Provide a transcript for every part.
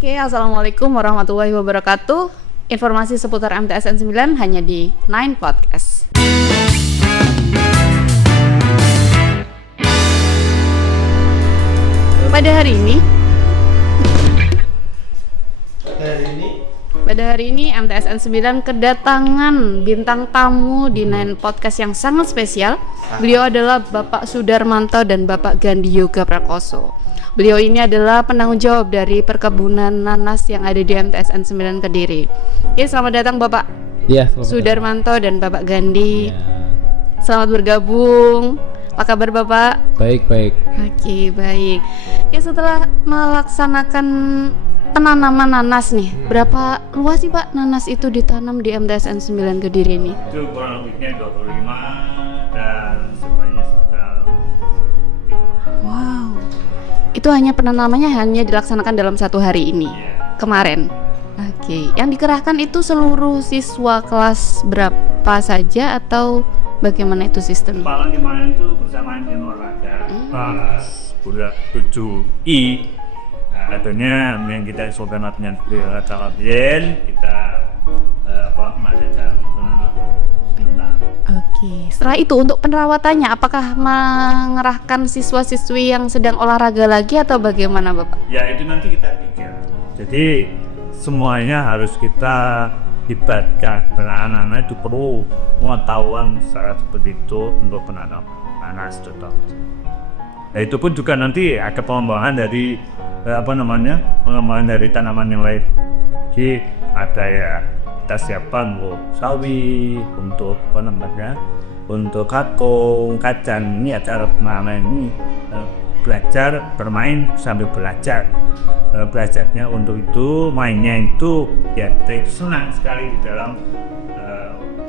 Oke, assalamualaikum warahmatullahi wabarakatuh. Informasi seputar MTSN 9 hanya di Nine Podcast. Pada hari ini MTSN 9 kedatangan bintang tamu di Nine Podcast yang sangat spesial. Beliau adalah Bapak Sudarmanto dan Bapak Gandhi Yoga Prakoso. Beliau ini adalah penanggung jawab dari perkebunan nanas yang ada di MTSN 9 Kediri. Oke, selamat datang Bapak Sudarmanto dan Bapak Gandhi. Selamat bergabung. Apa kabar Bapak? Baik. Oke, baik. Ya, setelah melaksanakan penanaman nanas nih, berapa luas sih Pak nanas itu ditanam di MTSN 9 Kediri ini? Itu kurang lebihnya 25 dan sebanyak sekitar. Wow. Itu penanamannya hanya dilaksanakan dalam satu hari ini, kemarin. Oke, yang dikerahkan itu seluruh siswa kelas berapa saja atau bagaimana itu sistem? Paling kemarin itu bersamaan dengan olahraga kelas 7I. Katanya yang kita sobenatnya di Talabien kita mengadakan penanaman. Oke, setelah itu untuk penerawatannya apakah mengerahkan siswa-siswi yang sedang olahraga lagi atau bagaimana Bapak? Ya itu nanti kita pikir. Jadi semuanya harus kita libatkan. Anak-anak itu perlu pengetahuan secara seperti itu untuk penanam nanas tetap. Nah itu pun juga nanti ada pengembangan dari pengembangan dari tanaman yang lain. Jadi ada ya kita siapkan untuk sawi, untuk untuk kacang. Ini acara penanaman ini belajar bermain sambil belajar. Belajarnya untuk itu, mainnya itu ya senang sekali di dalam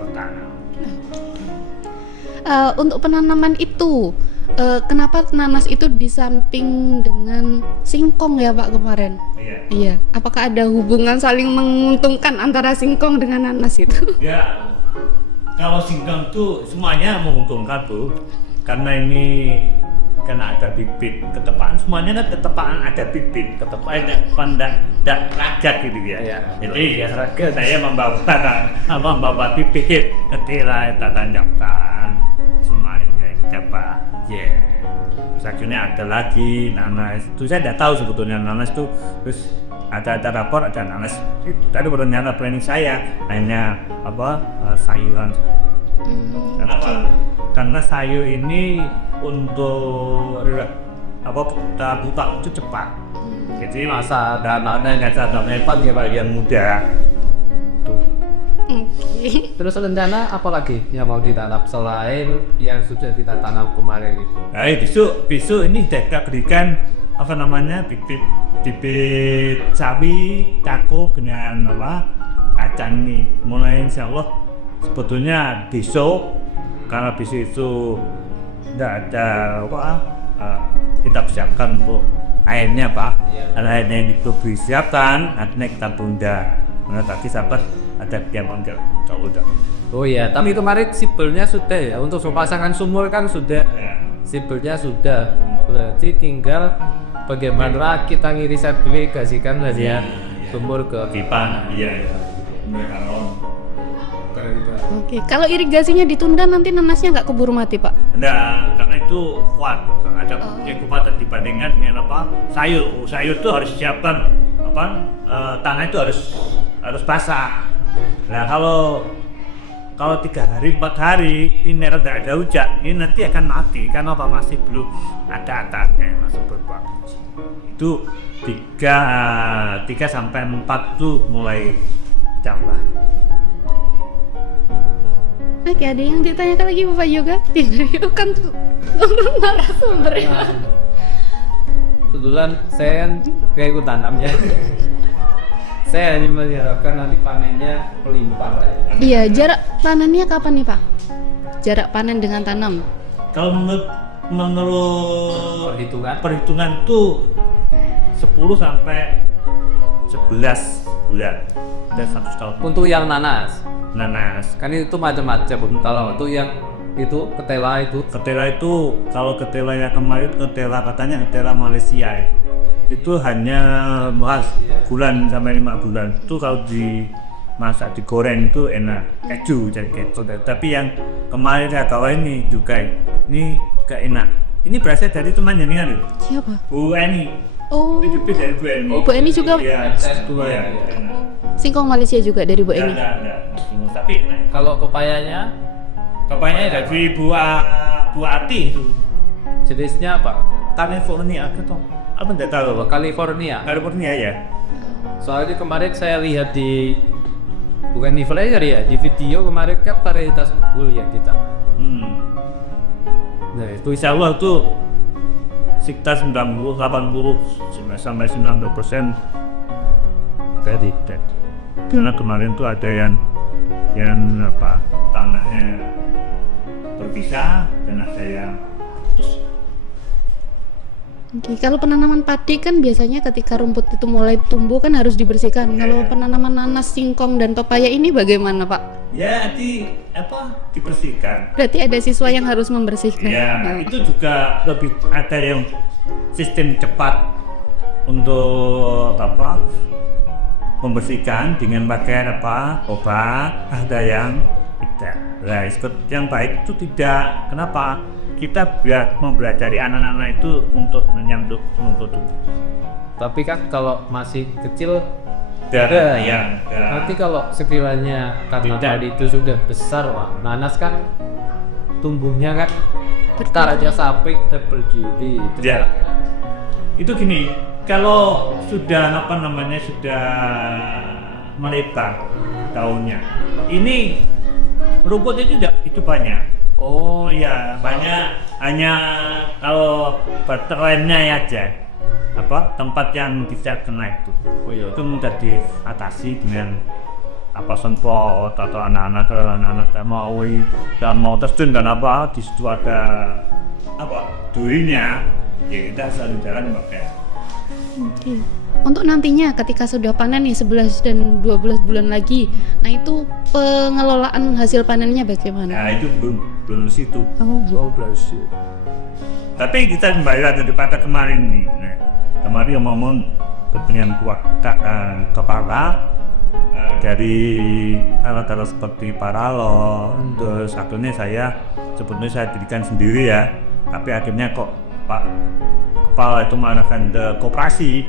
bertanam. Untuk penanaman itu kenapa nanas itu di samping dengan singkong ya Pak kemarin? Iya. Apakah ada hubungan saling menguntungkan antara singkong dengan nanas itu? Ya, kalau singkong tuh semuanya menguntungkan Bu. Karena ini karena ada bibit ketepaan, semuanya kan ketepaan ada bibit ketepaan ada ragat gitu ya. Jadi ya saya membawa bibit ketela tanjakan semuanya dapat. Selanjutnya ada lagi nanas. Itu saya tidak tahu sebetulnya nanas itu. Terus ada rapor ada nanas. Tadi rencana planning saya hanya sayuran. Kenapa? Karena sayur ini untuk kita buka itu cepat. Jadi masa dananya di bagian muda. Oke. Terus rencana apa lagi yang mau ditanam selain yang sudah kita tanam kemarin itu? Nah, besok ini kita berikan bibit sawi, tako dengan kacang ini. Mulai insya Allah sebetulnya besok karena besok itu tidak ada kita siapkan untuk airnya Pak. Airnya ini itu disiapkan, nanti kita tunda. Karena tadi sahabat ada biang enggak udah. Oh iya, tapi kemarin sibelnya sudah ya untuk pemasangan sumur kan sudah. Sibelnya sudah. Berarti tinggal bagaimana kita ngirisabilikasikan saja sumur ke pipa. Iya. Oke, kalau irigasinya ditunda nanti nanasnya nggak keburu mati Pak? Enggak, karena itu kuat. Ada kekuatan dibandingkan dengan sayur. Sayur itu harus siapkan tanah itu harus basah. Nah kalau 3 hari 4 hari ini tidak ada hujan, ini nanti akan mati karena masih belum ada akarnya masuk berbagus. Itu 3 sampai 4 tuh mulai tambah. Oke, ada yang ditanyakan lagi Bapak Yoga? Tidak, kan narasumber ya. Kebetulan saya kayak ikut tanam ya. Saya hanya mengharapkan nanti panennya melimpah. Iya, jarak panennya kapan nih Pak? Jarak panen dengan tanam? Kalau menurut perhitungan tuh 10 sampai 11 bulan dan 1 tahun. Untuk yang nanas kan itu macam-macam. Kalau untuk yang itu ketela itu kalau ketelanya kemarin katanya ketela Malaysia ya. itu hanya bulan sampai 5 bulan. Itu kalau dimasak digoreng itu enak, keju jadi keju. Tapi yang kemarin saya bawa ini juga ini gak enak. Ini berasal dari teman jenengan loh. Siapa? Bu Eni. Oh, Ini juga dari Bu Eni. Bu Eni juga? Iya, dua ya. singkong Malaysia juga dari Bu Eni. Enggak. Tapi enak. Kalau pepayanya Bapaknya dari Bu Ati itu. jenisnya apa? California gitu. Apa enggak tahu? California. California ya. Soalnya kemarin saya lihat di bukan di flyer ya, di video kemarin kan varietas unggul ya kita. Nah, itu insya Allah tuh sekitar 90, 80 sampai 90% kredit. Karena kemarin tuh ada yang apa tanahnya berpisah dan ada yang putus. Oke, kalau penanaman padi kan biasanya ketika rumput itu mulai tumbuh kan harus dibersihkan. Kalau penanaman nanas, singkong dan pepaya ini bagaimana, Pak? Ya dibersihkan. Berarti ada siswa yang harus membersihkan. Ya itu juga lebih ada yang sistem cepat untuk apa membersihkan dengan pakai obat, ada yang tidak. Nah, yang baik itu tidak. Kenapa? Kita mempelajari anak-anak itu untuk menyambut tubuh. Tapi kan kalau masih kecil Darah ya. yang Nanti kalau sekiranya karena Tidak. tadi itu sudah besar, Wak. Nanas kan tumbuhnya kan bentar aja sampai berdiri. ya. Itu gini, kalau sudah sudah melebar daunnya, ini rumputnya itu banyak. Oh iya, banyak. Hanya kalau baterainya aja, tempat yang bisa kena itu. Oh iya. Itu mudah diatasi dengan semprot atau anak-anak mau terjun dan di situ ada durinya, ya kita selalu jalan pakai. Oke. Untuk nantinya ketika sudah panen nih 11 dan 12 bulan lagi, nah itu pengelolaan hasil panennya bagaimana? Nah itu belum situ. Oh, berhasil. Tapi kita kembali daripada kemarin nih. Nah, kemarin ngomong kepengen kepala dari alat-alat seperti paralon, terus akhirnya saya dirikan sendiri ya. Tapi akhirnya kok Pak Kepala itu mengarahkan ke koperasi,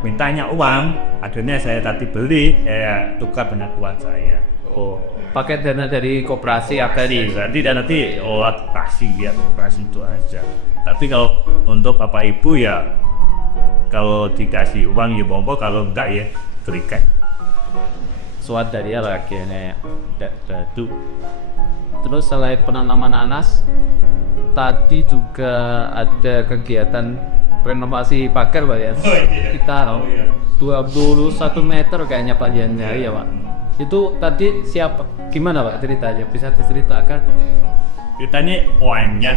mintanya uang, akhirnya saya tadi beli, saya tukar dengan uang saya. Oh, pakai dana dari koperasi Tadi nanti koperasi itu aja. Tapi kalau untuk bapak ibu ya, kalau dikasih uang ya bombo, kalau enggak ya berikan. suat dari lagi dadu. Terus selain penanaman nanas, tadi juga ada kegiatan renovasi pagar, Pak ya. Kita 21 meter kayaknya panjangnya ya, Pak. Itu tadi gimana, Pak, ceritanya? Bisa diceritakan? Ceritanya banyak,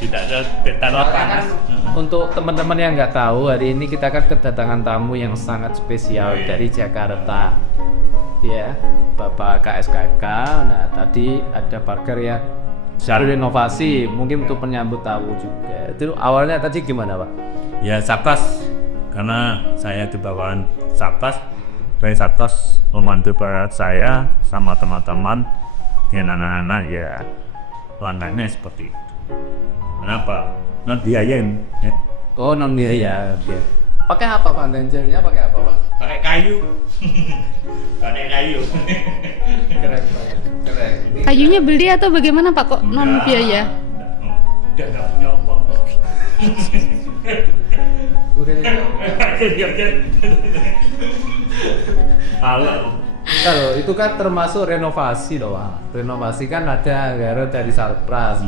tidak ada peta panas. Untuk teman-teman yang nggak tahu, hari ini kita akan kedatangan tamu yang sangat spesial dari Jakarta. Ya, Bapak KSKK. Nah, tadi ada pagar yang renovasi, mungkin untuk penyambut tamu juga. Itu awalnya tadi gimana, Pak? Ya Satpas, karena saya di bawaan Satpas, dari Satpas membantu para saya sama teman-teman dengan anak-anak ya langgannya seperti itu. Kenapa? Non biayain. Ya. Oh, non biaya. Pakai apa, Pak? Ganjarnya pakai apa, Pak? Pakai kayu. Pakai kayu. Keren, Pak. Keren. Kayunya beli atau bagaimana, Pak, kok non biaya? Udah nggak punya apa. Kalau itu kan termasuk renovasi loh, Pak. Renovasi kan ada anggaran dari Sarpras.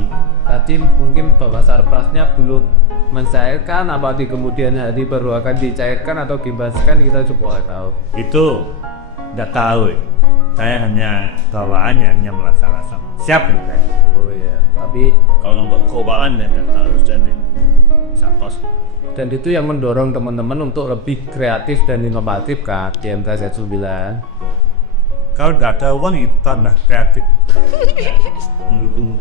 Tadi mungkin bahwa Sarprasnya belum mencairkan, apa di kemudian hari baru akan dicairkan atau dibahaskan, kita coba tahu. Itu nggak tahu. Saya hanya bawaannya hanya merasa-rasa siap kan saya. Oh iya. Tapi Kalau untuk keuangan ya nggak tahu jadi Satpas. dan itu yang mendorong teman-teman untuk lebih kreatif dan inovatif kan di MTZ 9. Kalau nggak ada uang itu tambah kreatif. Mendukung.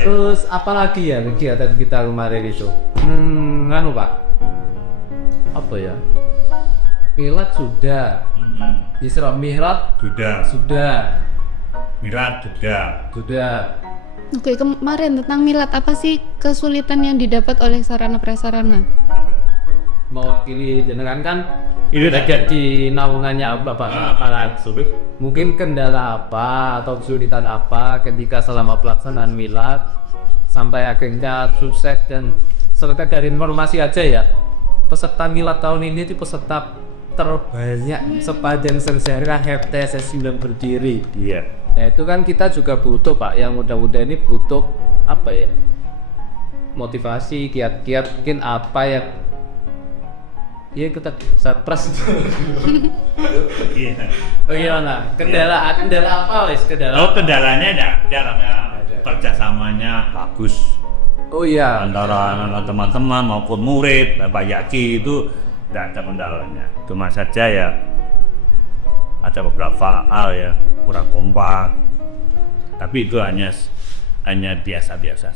Terus apalagi ya kegiatan kita kemarin itu? Nganu Pak, apa ya? Milad sudah, Isra Mi'raj sudah, Mirat sudah. Oke, kemarin tentang milad, apa sih kesulitan yang didapat oleh sarana prasarana? mewakili jenengan kan Itu ada di naungannya Bapak aparat. sulit. Mungkin kendala apa atau kesulitan apa ketika selama pelaksanaan milad sampai akhirnya sukses dan serta dari informasi aja ya, peserta milad tahun ini itu peserta terbanyak sepanjang sejarah FTSS 9 berdiri. Iya. Nah itu kan kita juga butuh Pak, yang muda-muda ini butuh apa ya, motivasi, kiat-kiat mungkin apa yang ya kita surprise. Iya. Bagaimana? Kendala apa wes? Kendalanya ada kerjasamanya bagus Oh iya. antara teman-teman maupun murid, Bapak Yaki itu tidak ada kendalanya. Cuma saja ya ada beberapa hal ya kurang kompak. Tapi itu hanya biasa-biasa.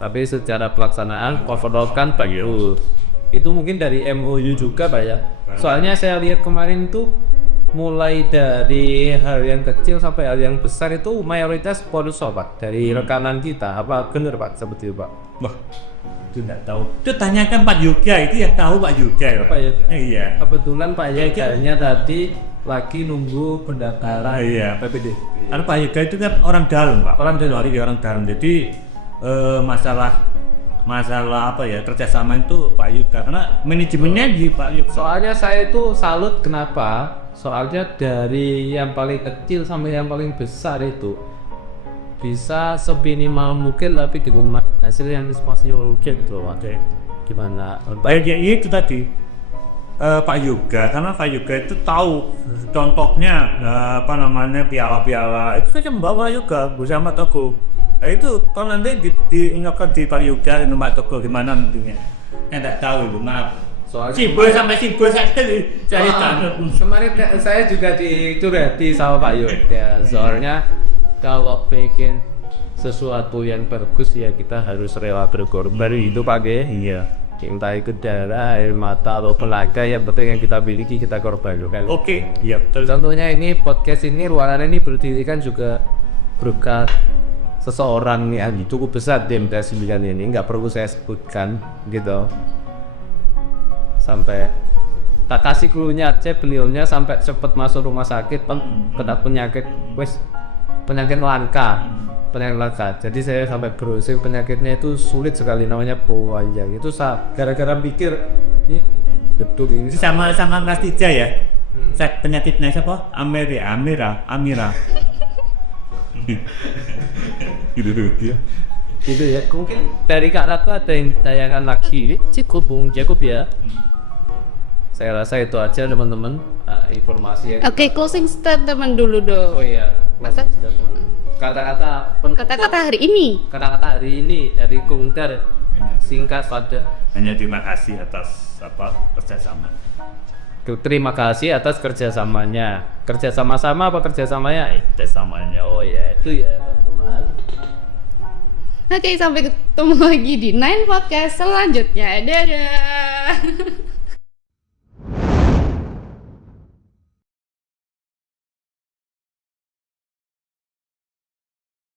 Tapi secara pelaksanaan overall kan bagus. Itu mungkin dari MOU juga Pak ya. Soalnya saya lihat kemarin tuh mulai dari hal yang kecil sampai hal yang besar itu mayoritas sponsor Pak dari rekanan kita. Apa benar Pak seperti itu Pak? Wah, itu tidak tahu. Itu tanyakan Pak Yoga, itu yang tahu Pak Yoga. Pak Yoga. Iya. Kebetulan Pak Yoga tadi lagi nunggu pendaftaran Iya. PPD. Karena Pak Yoga itu kan orang dalam Pak. Orang dalam. Jadi masalah apa ya kerjasama itu Pak Yoga, karena manajemennya di Pak Yoga. Soalnya saya itu salut kenapa? Soalnya dari yang paling kecil sampai yang paling besar itu bisa seminimal mungkin tapi dengan hasil yang masih mungkin gitu loh. Oke. Gimana? Ya itu tadi Pak Yoga, karena Pak Yoga itu tahu contohnya piala-piala itu saja membawa Yoga bersama Togo. Nah, itu kalau nanti diingatkan di Pak Yoga dan Mbak Togo gimana nantinya? Saya tidak tahu itu, maaf. Soalnya Sibuk sampai saja cari kemarin saya juga dicurhati sama Pak Yoga. Soalnya kalau pengen sesuatu yang bagus ya kita harus rela berkorban itu Pak Ge. Iya. Entah itu darah, air mata atau tenaga yang penting yang kita miliki kita korbankan. Oke, iya betul. Contohnya ini podcast ini ruangan ini berdirikan juga berkat seseorang yang cukup besar di MTS 9 ini, nggak perlu saya sebutkan gitu. Sampai tak kasih cluenya aja beliaunya sampai cepat masuk rumah sakit kena penyakit langka. Jadi saya sampai browsing penyakitnya itu sulit sekali, namanya buaya. Itu gara-gara pikir ini betul ini Sama Mas Tija ya. Penyakitnya siapa? Amira. Gitu ya. gitu ya. Mungkin dari Kak Ratu ada yang tanyakan lagi. Cukup ya. Saya rasa itu aja teman-teman, informasi yang Oke, closing statement dulu dong. Oh iya. Masa? Kata-kata hari ini. Kata-kata hari ini dari Kungtar singkat pada. Hanya terima kasih atas kerjasama. Terima kasih atas kerjasamanya. Kerjasama-sama apa kerjasamanya? Kerjasamanya. Oh ya itu ya teman-teman. Oke, sampai ketemu lagi di Nine Podcast selanjutnya. Dadah.